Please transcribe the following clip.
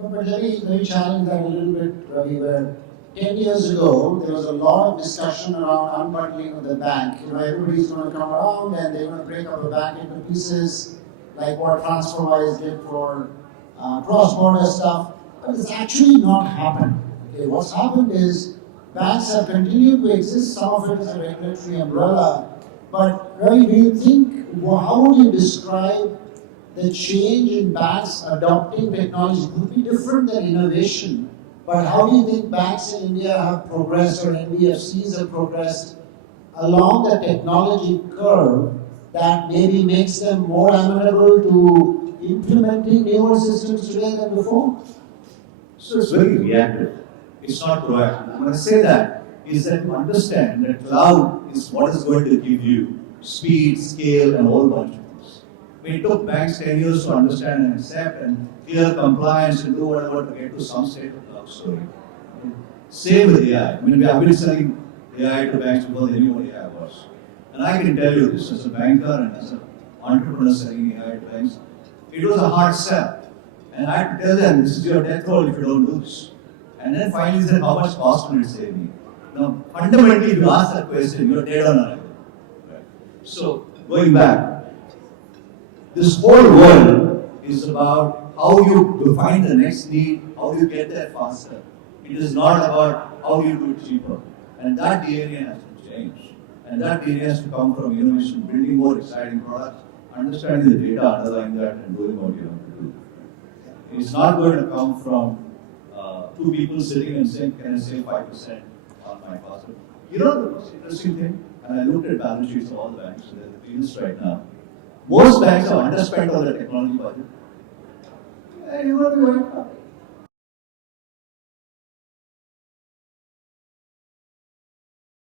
But let me challenge that a little bit, Ravi, where 10 years ago, there was a lot of discussion around unbundling of the bank. Everybody's going to come around and they're going to break up the bank into pieces, like what TransferWise did for cross-border stuff. But it's actually not happened. Okay, what's happened is banks have continued to exist, some of it is a regulatory umbrella. But Ravi, do you think, how would you describe the change in banks adopting technology? It could be different than innovation, but how do you think banks in India have progressed, or NBFCs have progressed along the technology curve that maybe makes them more amenable to implementing newer systems today than before? So it's very reactive. It's not proactive. When I say that, is that you understand that cloud is what is going to give you speed, scale, and a whole bunch of things. It took banks 10 years to understand and accept and clear compliance and do whatever to get to some state of cloud story. Same with AI. We have been selling AI to banks before they knew what AI was. And I can tell you this as a banker and as an entrepreneur selling AI to banks, it was a hard sell. And I had to tell them, this is your death roll if you don't do this. And then finally said, how much cost will it save me? Now, fundamentally, if you ask that question, you're dead on arrival. Right? So, going back, this whole world is about how you define the next need, how you get there faster. It is not about how you do it cheaper. And that DNA has to change. And that DNA has to come from innovation, building more exciting products, understanding the data underlying that, and doing what you have to do. It's not going to come from two people sitting and saying, can I save 5% on my cost? You know the most interesting thing? And I looked at balance sheets of all the banks, so they're the cleanest right now. Most banks have underspent on their technology budget. And you're going to be going up.